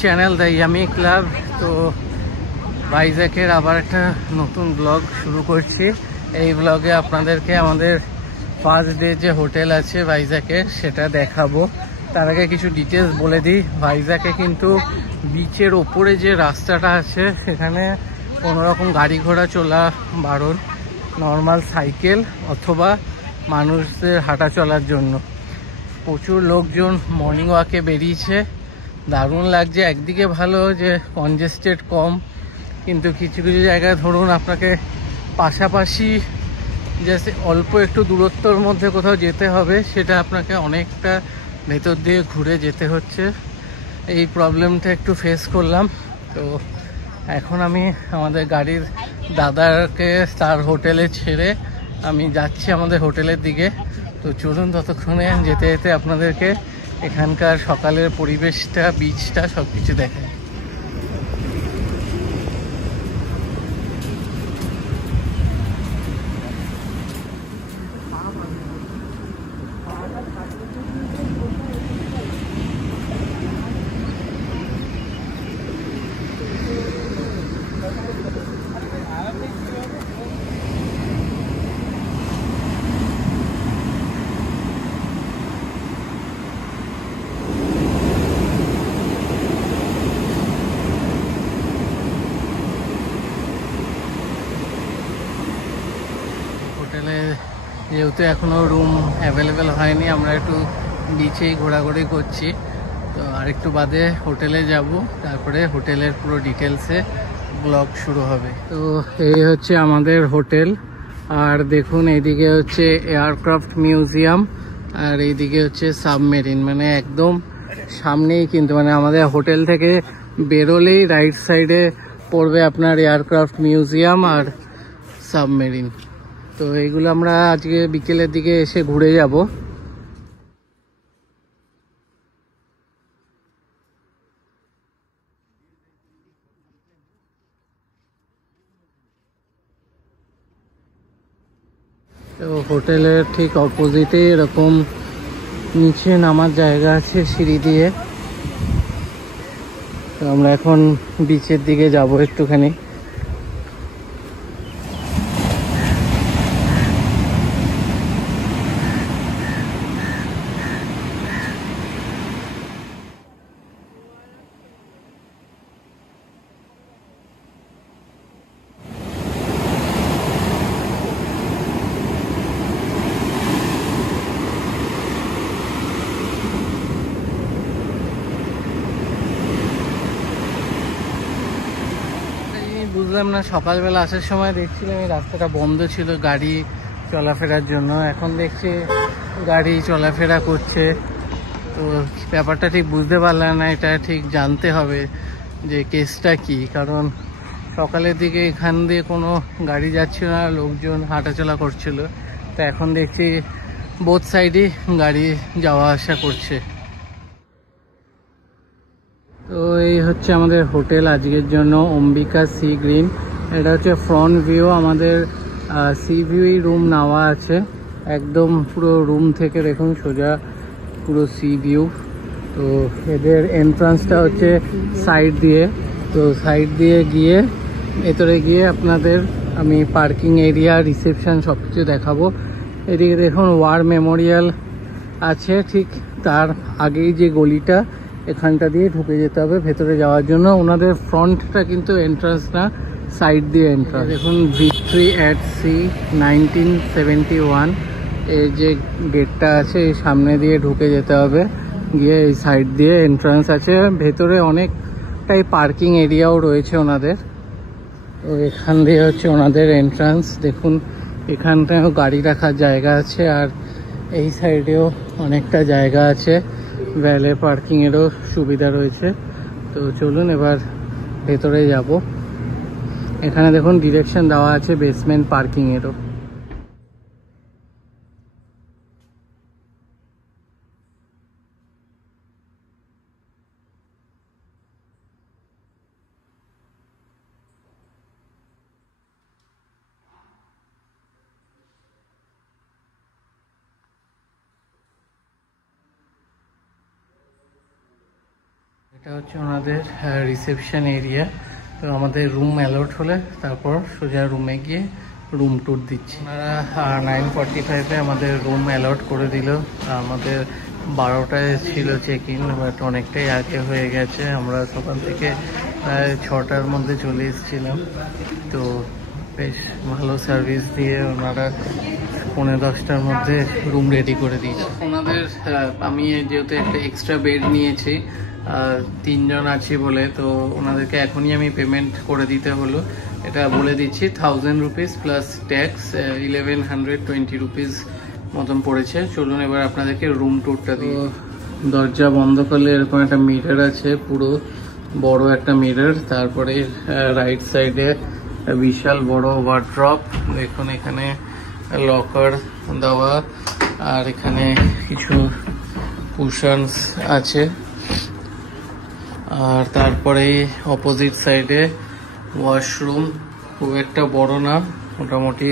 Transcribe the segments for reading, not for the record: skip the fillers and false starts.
Channel the yummy club. তো ভাইজ্যাকের আবার একটা নতুন ব্লগ শুরু করছি। এই ব্লগে আপনাদেরকে আমাদের ফার্স্ট ডে যে হোটেল আছে ভাইজ্যাকের সেটা দেখাবো। তার আগে কিছু ডিটেলস বলে দিই। ভাইজ্যাকে কিন্তু বিচের ওপরে যে রাস্তাটা আছে সেখানে কোনোরকম গাড়ি ঘোড়া চলা বারণ, নর্মাল সাইকেল অথবা মানুষদের হাঁটা চলার জন্য। প্রচুর লোকজন মর্নিং ওয়াকে বেরিয়েছে, দারুণ লাগছে। একদিকে ভালো যে কনজেস্টেড কম, কিন্তু কিছু কিছু জায়গায় ধরুন আপনাকে পাশাপাশি জাস্ট অল্প একটু দূরত্বর মধ্যে কোথাও যেতে হবে, সেটা আপনাকে অনেকটা ভেতর দিয়ে ঘুরে যেতে হচ্ছে। এই প্রবলেমটা একটু ফেস করলাম। তো এখন আমি আমাদের গাড়ির দাদাকে তার হোটেলে ছেড়ে আমি যাচ্ছি আমাদের হোটেলের দিকে। তো চলুন ততক্ষণে যেতে যেতে আপনাদেরকে এখানকার সকালের পরিবেশটা, বিচটা সব কিছু দেখাই। হোটেলে যেহেতু এখনও রুম অ্যাভেলেবেল হয়নি, আমরা একটু বিচেই ঘোরাঘুরি করছি। তো আরেকটু বাদে হোটেলে যাব, তারপরে হোটেলের পুরো ডিটেলসে ব্লগ শুরু হবে। তো এই হচ্ছে আমাদের হোটেল, আর দেখুন এইদিকে হচ্ছে এয়ারক্রাফট মিউজিয়াম, আর এইদিকে হচ্ছে সাবমেরিন। মানে একদম সামনেই কিন্তু, মানে আমাদের হোটেল থেকে বেরোলেই রাইট সাইডে পড়বে আপনার এয়ারক্রাফট মিউজিয়াম আর সাবমেরিন। তো এইগুলো আমরা আজকে বিকেলের দিকে এসে ঘুরে যাব। তো হোটেলের ঠিক অপোজিটে এরকম নিচে নামার জায়গা আছে সিঁড়ি দিয়ে। তো আমরা এখন বিচের দিকে যাব একটুখানি। বুঝলাম না, সকালবেলা আসার সময় দেখছিলাম এই রাস্তাটা বন্ধ ছিল গাড়ি চলাফেরার জন্য, এখন দেখছি গাড়ি চলাফেরা করছে। তো ব্যাপারটা ঠিক বুঝতে পারলাম না, এটা ঠিক জানতে হবে যে কেসটা কি। কারণ সকালের দিকে এখান দিয়ে কোনো গাড়ি যাচ্ছিল না, লোকজন হাঁটাচলা করছিল। তো এখন দেখছি বোথ সাইডই গাড়ি যাওয়া আসা করছে। তো এই হচ্ছে আমাদের হোটেল আজকের জন্য, অম্বিকা সি গ্রিন। এটা হচ্ছে ফ্রন্ট ভিউ, আমাদের সি ভিউই রুম নেওয়া আছে। একদম পুরো রুম থেকে দেখুন সোজা পুরো সি ভিউ। তো এদের এন্ট্রান্সটা হচ্ছে সাইড দিয়ে। তো সাইড দিয়ে গিয়ে ভেতরে গিয়ে আপনাদের আমি পার্কিং এরিয়া, রিসেপশন সব কিছু দেখাবো। এদিকে দেখুন ওয়ার মেমোরিয়াল আছে, ঠিক তার আগেই যে গলিটা, এখানটা দিয়ে ঢুকে যেতে হবে ভেতরে যাওয়ার জন্য। ওনাদের ফ্রন্টটা কিন্তু এন্ট্রান্স না, সাইড দিয়ে এন্ট্রান্স। দেখুন ভিক্টরি অ্যাট সি 1971, এই যে গেটটা আছে এই সামনে দিয়ে ঢুকে যেতে হবে, গিয়ে এই সাইড দিয়ে এন্ট্রান্স আছে। ভেতরে অনেকটাই পার্কিং এরিয়াও রয়েছে ওনাদের। তো এখান দিয়ে হচ্ছে ওনাদের এন্ট্রান্স। দেখুন এখানটাও গাড়ি রাখার জায়গা আছে, আর এই সাইডেও অনেকটা জায়গা আছে, ভ্যালে পার্কিংয়েরও সুবিধা রয়েছে। তো চলুন এবার ভেতরে যাব। এখানে দেখুন ডিরেকশন দেওয়া আছে বেসমেন্ট পার্কিংয়েরও। এটা হচ্ছে ওনাদের রিসেপশন এরিয়া। তো আমাদের রুম অ্যালট হলে তারপর সোজা রুমে গিয়ে রুম ট্যুর দিচ্ছি। ওনারা 9:45-এ আমাদের রুম অ্যালট করে দিল। আমাদের 12টায় ছিল চেক ইন, বাট অনেকটাই আগে হয়ে গেছে। আমরা সকাল থেকে প্রায় 6টার মধ্যে চলে এসেছিলাম। তো বেশ ভালো সার্ভিস দিয়ে ওনারা 9:45-টার মধ্যে রুম রেডি করে দিয়েছে ওনাদের। আমি যেহেতু একটা এক্সট্রা বেড নিয়েছি, 3 জন আছি বলে, তো ওনাদেরকে এখনই আমি পেমেন্ট করে দিতে হলো। এটা বলে দিচ্ছি 1000 রুপিস প্লাস ট্যাক্স 1120 রুপিস মতন পড়েছে। চলুন এবার আপনাদেরকে রুম ট্যুরটা দিই। দরজা বন্ধ করলে এরকম একটা মিরর আছে, পুরো বড় একটা মিরর। তারপরে রাইট সাইডে বিশাল বড় ওয়ার্ড্রপ, দেখুন এখানে লকার দেওয়া, আর এখানে কিছু কুশনস আছে। আর তারপরে অপোজিট সাইডে ওয়াশরুম, খুব একটা বড় না, মোটামুটি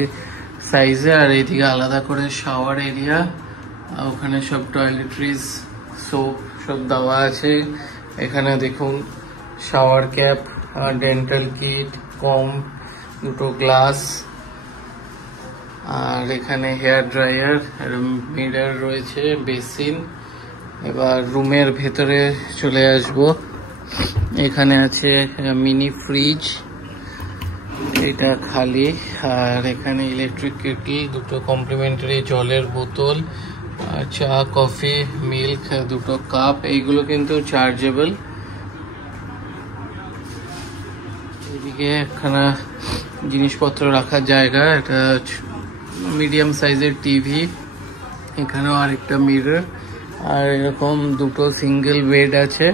সাইজে। আর এইদিকে আলাদা করে শাওয়ার এরিয়া, ওখানে সব টয়লেট্রিজ, সোপ সব দেওয়া আছে। এখানে দেখুন শাওয়ার ক্যাপ, ডেন্টাল কিট, কম, দুটো গ্লাস, আর এখানে হেয়ার ড্রায়ার, মিরর রয়েছে, বেসিন। এবার রুমের ভেতরে চলে আসব। এখানে আছে মিনি ফ্রিজ, এটা খালি। আর এখানে ইলেকট্রিক কেটল, দুটো কমপ্লিমেন্টারি জলের বোতল, চা, কফি, মিল্ক, দুটো কাপ, এইগুলো কিন্তু চার্জেবল। এদিকে একখানা জিনিসপত্র রাখার জায়গা, এটা মিডিয়াম সাইজের টিভি, এখানেও আরেকটা মিরর, আর এরকম দুটো সিঙ্গেল বেড আছে,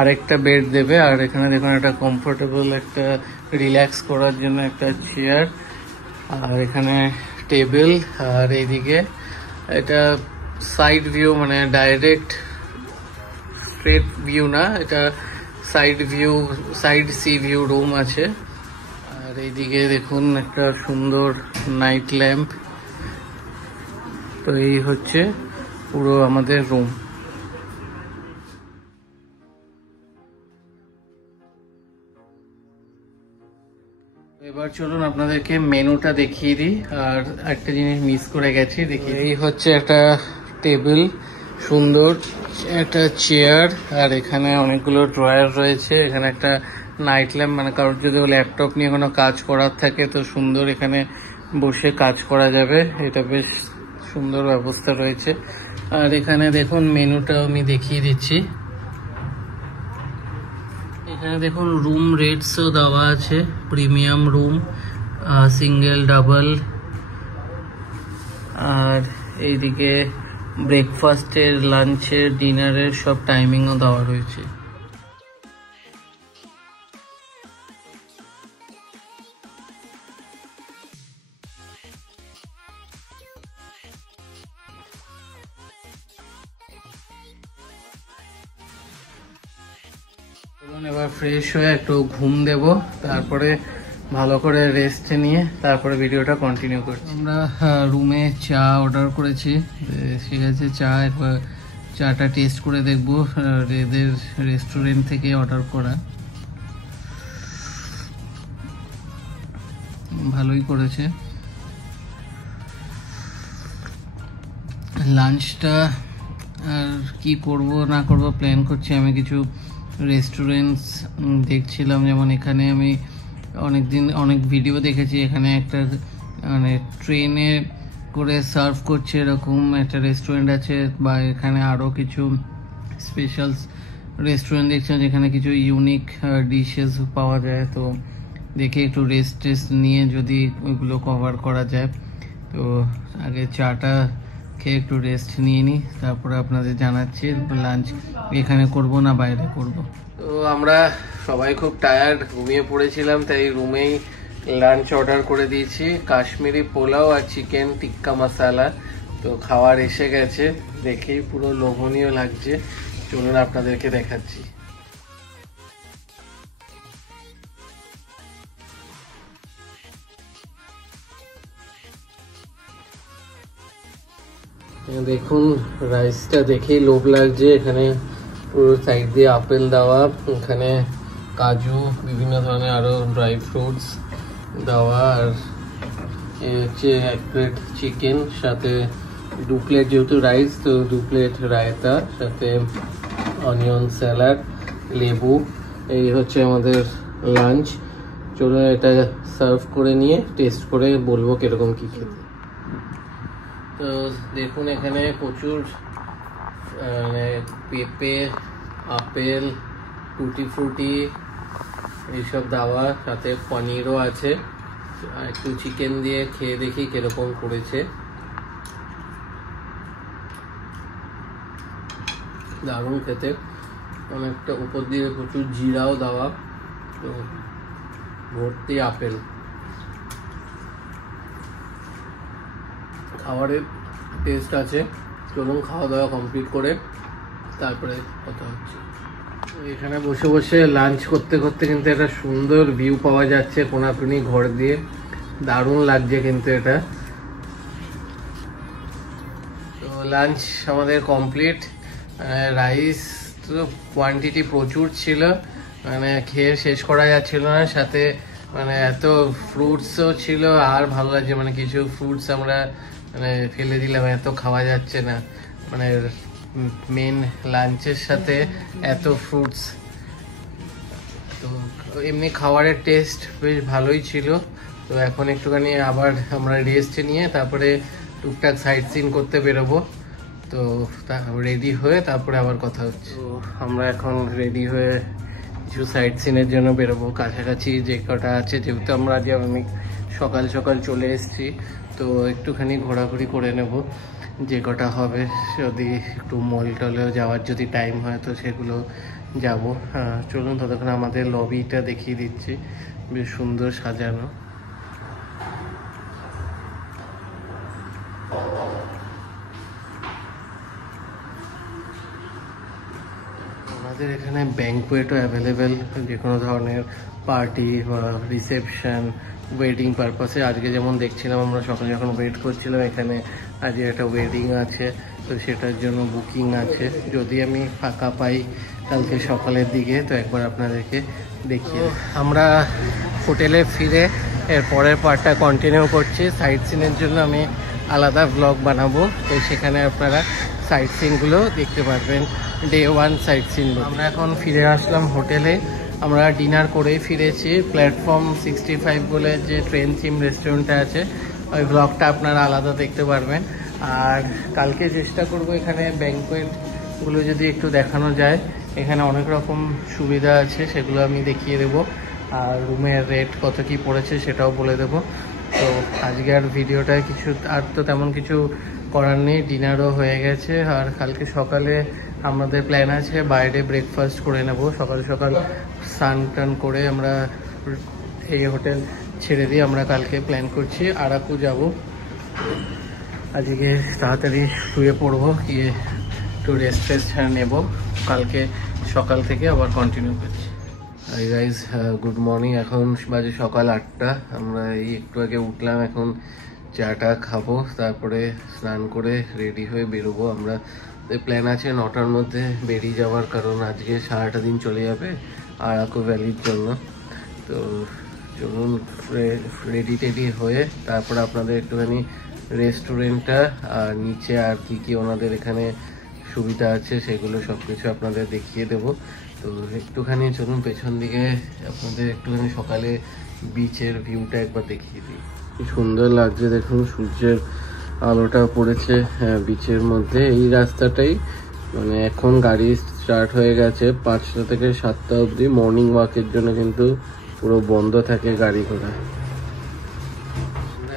আরেকটা বেড দেবে। আর এখানে দেখুন একটা কমফোর্টেবল, একটা রিল্যাক্স করার জন্য একটা চেয়ার, আর এখানে টেবিল। আর এইদিকে এটা সাইড ভিউ, মানে ডাইরেক্ট স্ট্রেট ভিউ না, এটা side view, side C view room আছে। আর এইদিকে দেখুন একটা সুন্দর নাইট ল্যাম্প। তো এই হচ্ছে পুরো আমাদের রুম। এবার চলুন আপনাদেরকে মেনুটা দেখিয়ে দিই। আর একটা জিনিস মিস করে গেছি, দেখি। এই হচ্ছে একটা টেবিল, সুন্দর একটা চেয়ার, আর এখানে অনেকগুলো ড্রয়ার রয়েছে। এখানে একটা নাইট ল্যাম্প, মানে কারোর যদি ল্যাপটপ নিয়ে কোনো কাজ করার থাকে তো সুন্দর এখানে বসে কাজ করা যাবে, এটা বেশ সুন্দর ব্যবস্থা রয়েছে। আর এখানে দেখুন মেনুটাও আমি দেখিয়ে দিচ্ছি। এখানে দেখুন রুম রেটসও দেওয়া আছে, প্রিমিয়াম রুম, সিঙ্গেল, ডাবল। আর এইদিকে ব্রেকফাস্টের, লাঞ্চের, ডিনারের সব টাইমিংও দেওয়া রয়েছে। এবার ফ্রেশ হয়ে একটু ঘুম দেব, তারপরে ভালো করে রেস্ট নিয়ে তারপরে ভিডিওটা কন্টিনিউ করছি। আমরা রুমে চা অর্ডার করেছি, ঠিক আছে। চা একবার চাটা টেস্ট করে দেখবো, এদের রেস্টুরেন্ট থেকে অর্ডার করা, ভালোই করেছে। লাঞ্চটা আর কি করব না করব প্ল্যান করছি। আমি কিছু রেস্টুরেন্টস দেখছিলাম, যেমন এখানে আমি অনেক ভিডিও দেখেছি, এখানে একটা মানে ট্রেনে করে সার্ভ করছে এরকম একটা রেস্টুরেন্ট আছে। বা এখানে আরও কিছু স্পেশাল রেস্টুরেন্ট দেখছেন যেখানে কিছু ইউনিক ডিশেস পাওয়া যায়। তো দেখে একটু রেস্ট নিয়ে যদি ওইগুলো কভার করা যায়। তো আগে চাটা খেয়ে একটু রেস্ট নিয়ে নিই, তারপরে আপনাদের জানাচ্ছি লাঞ্চ এখানে করব না বাইরে করব। তো আমরা সবাই খুব টায়ার্ড, ঘুমিয়ে পড়েছিলাম, তাই রুমেই লাঞ্চ অর্ডার করে দিয়েছি। কাশ্মীরি পোলাও আর চিকেন টিক্কা মশালা। তো খাবার এসে গেছে, দেখেই পুরো লোভনীয় লাগছে। চলুন আপনাদেরকে দেখাচ্ছি। দেখুন রাইসটা দেখেই লোভ লাগছে। এখানে পুরো সাইড দিয়ে আপেল দেওয়া, এখানে কাজু, বিভিন্ন ধরনের আরো ড্রাই ফ্রুটস দেওয়া। আর এ হচ্ছে 1 প্লেট চিকেন, সাথে 2 প্লেট যেহেতু রাইস তো 2 প্লেট রায়তা, সাথে অনিয়ন স্যালাড, লেবু। এই হচ্ছে আমাদের লাঞ্চ। চলো এটা সার্ভ করে নিয়ে টেস্ট করে বলবো কিরকম কি খেতে। তো দেখুন এখানে প্রচুর পেঁপে, আপেল, টুটি ফ্রুটি এইসব দেওয়া, সাথে পনিরও আছে। একটু চিকেন দিয়ে খেয়ে দেখি কিরকম করেছে। দারুণ খেতে, অনেকটা উপর দিয়ে প্রচুর জিরাও দেওয়া, তো ভর্তি আপেল। খাবারের টেস্ট আছে। চলুন খাওয়া দাওয়া কমপ্লিট করে তারপরে কথা হচ্ছে। এখানে বসে বসে লাঞ্চ করতে করতে কিন্তু একটা সুন্দর ভিউ পাওয়া যাচ্ছে কোনাকুনি ঘর দিয়ে, দারুণ লাগছে কিন্তু এটা। তো লাঞ্চ আমাদের কমপ্লিট। রাইস তো কোয়ান্টিটি প্রচুর ছিল, মানে খেয়ে শেষ করা যাচ্ছিল না। সাথে মানে এত ফ্রুটসও ছিল, আর ভালো লাগছে, মানে কিছু ফ্রুটস আমরা মানে ফেলে দিলাম, এত খাওয়া যাচ্ছে না। মানে মেন লাঞ্চের সাথে এত ফ্রুটস। তো এমনি খাবারের টেস্ট বেশ ভালোই ছিল। তো এখন একটুখানি আবার আমরা রেস্ট নিয়ে তারপরে টুকটাক সাইট সিন করতে বেরোবো। তো রেডি হয়ে তারপরে আবার কথা হচ্ছে। তো আমরা এখন রেডি হয়ে কিছু সাইট সিনের জন্য বেরোবো। কাছাকাছি যে কটা আছে, যেহেতু আমরা আজ অনেক সকাল সকাল চলে এসেছি, তো একটুখানি ঘোরাঘুরি করে নেব যে কটা হবে। যদি একটু মল টলেও যাওয়ার যদি টাইম হয় তো সেগুলো যাব। হ্যাঁ চলুন, ততক্ষণ আমাদের লবিটা দেখিয়ে দিচ্ছি, বেশ সুন্দর সাজানো। আমাদের এখানে ব্যাঙ্কোয়েটও অ্যাভেলেবেল, যে কোনো ধরনের পার্টি বা রিসেপশন, ওয়েডিং পারপাসে। আজকে যেমন দেখছিলাম আমরা সকালে যখন ওয়েট করছিলাম, এখানে আজকে একটা ওয়েডিং আছে, তো সেটার জন্য বুকিং আছে। যদি আমি ফাঁকা পাই কালকে সকালের দিকে তো একবার আপনাদেরকে দেখিয়ে। আমরা হোটেলে ফিরে এর পরের পার্টটা কন্টিনিউ করছি। সাইট সিনের জন্য আমি আলাদা ব্লগ বানাবো, তো সেখানে আপনারা সাইট সিনগুলো দেখতে পারবেন। Day 1 sightseeing. আমরা এখন ফিরে আসলাম হোটেলে। আমরা ডিনার করেই ফিরেছি। প্ল্যাটফর্ম 65 বলে যে ট্রেন থিম রেস্টুরেন্টটা আছে, ওই ব্লগটা আপনারা আলাদা দেখতে পারবেন। আর কালকে চেষ্টা করব এখানে ব্যাঙ্কোয়েটগুলো যদি একটু দেখানো যায়। এখানে অনেক রকম সুবিধা আছে, সেগুলো আমি দেখিয়ে দেবো। আর রুমের রেট কত কি পড়েছে সেটাও বলে দেবো। তো আজকে আর ভিডিওটায় কিছু আর তো তেমন কিছু করার নেই, ডিনারও হয়ে গেছে। আর কালকে সকালে আমাদের প্ল্যান আছে বাইরে ব্রেকফাস্ট করে নেব। সকাল সকাল স্নান টান করে আমরা এই হোটেল ছেড়ে দিয়ে আমরা কালকে প্ল্যান করছি আরাকু যাব। আজকে তাড়াতাড়ি শুয়ে পড়বো, গিয়ে একটু রেস্ট নেব, কালকে সকাল থেকে আবার কন্টিনিউ করছি। Hi guys, good morning. এখন বাজে সকাল 8টা। আমরা এই একটু আগে উঠলাম, এখন চাটা খাবো, তারপরে স্নান করে রেডি হয়ে বেরোবো। আমরা প্ল্যান আছে 9টার মধ্যে বেরিয়ে যাওয়ার, কারণ আজকে সারাটা দিন চলে যাবে আরাকু ভ্যালির জন্য। তো চলুন রেডি টেডি হয়ে তারপরে আপনাদের একটুখানি রেস্টুরেন্টটা আর নিচে আর কি ওনাদের এখানে সুবিধা আছে সেগুলো সব কিছু আপনাদের দেখিয়ে দেবো। তো একটুখানি চলুন পেছন দিকে আপনাদের একটুখানি সকালে বিচের ভিউটা একবার দেখিয়ে দিই। কি সুন্দর লাগছে দেখুন, সূর্যের আলোটা পড়েছে বিচের মধ্যে। এই রাস্তাটাই মানে এখন গাড়ি স্টার্ট হয়ে গেছে 5টা থেকে 7টা অবধি। মর্নিং ওয়াকের জন্য কিন্তু পুরো বন্ধ থাকে গাড়ি ঘোড়া।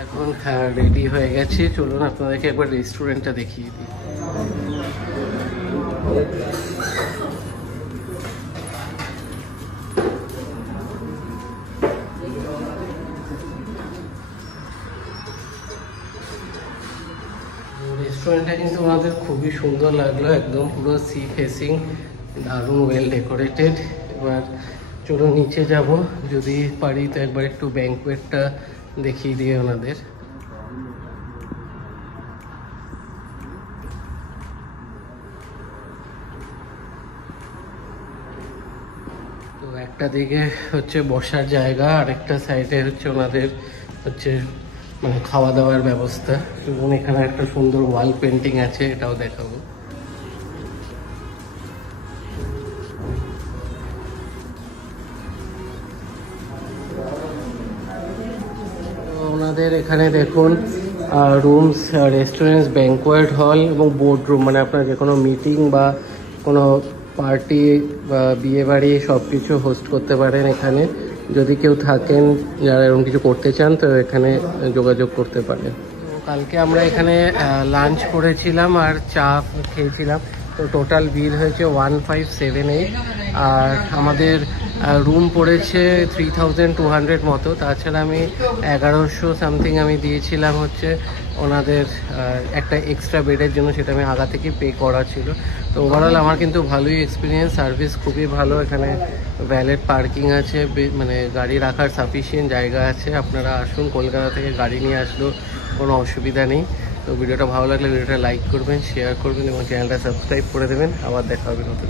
এখন রেডি হয়ে গেছি, চলুন আপনাদেরকে একবার রেস্টুরেন্টটা দেখিয়ে দিই। রেস্টুরেন্টটা কিন্তু আমাদের খুবই সুন্দর লাগলো, একদম পুরো সি ফেসিং, দারুণ ওয়েল ডেকোরেটেড। এবার চলো নিচে যাব, যদি পারি তো একবার একটু ব্যাঙ্কোয়েটটা দেখিয়ে দিয়ে ওনাদের। একটা দিকে হচ্ছে বসার জায়গা, আরেকটা সাইডে হচ্ছে ওনাদের হচ্ছে মানে খাওয়া দাওয়ার ব্যবস্থা, এবং এখানে একটা সুন্দর ওয়াল পেন্টিং আছে, এটাও দেখাবো। ওনাদের এখানে দেখুন রুমস, রেস্টুরেন্টস, ব্যাংকোয়েট হল এবং বোর্ড রুম, মানে আপনার যে কোনো মিটিং বা কোনো পার্টি বা বিয়ে বাড়ি সব কিছু হোস্ট করতে পারেন এখানে। যদি কেউ থাকেন যারা এরকম কিছু করতে চান তো এখানে যোগাযোগ করতে পারেন। তো কালকে আমরা এখানে লাঞ্চ করেছিলাম আর চা খেয়েছিলাম, তো টোটাল বিল হয়েছে 1578, আর আমাদের রুম পড়েছে 3200 মতো। তাছাড়া আমি 1100 সামথিং আমি দিয়েছিলাম হচ্ছে ওনাদের একটা এক্সট্রা বেডের জন্য, সেটা আমি আগা থেকে পে করা ছিল। তো ওভারঅল আমার কিন্তু ভালোই এক্সপিরিয়েন্স, সার্ভিস খুবই ভালো। এখানে ভ্যালেট পার্কিং আছে, মানে গাড়ি রাখার সাফিসিয়েন্ট জায়গা আছে। আপনারা আসুন, কলকাতা থেকে গাড়ি নিয়ে আসলেও কোনো অসুবিধা নেই। তো ভিডিওটা ভালো লাগলে ভিডিওটা লাইক করবেন, শেয়ার করবেন এবং চ্যানেলটা সাবস্ক্রাইব করে দেবেন। আবার দেখা হবে নতুন।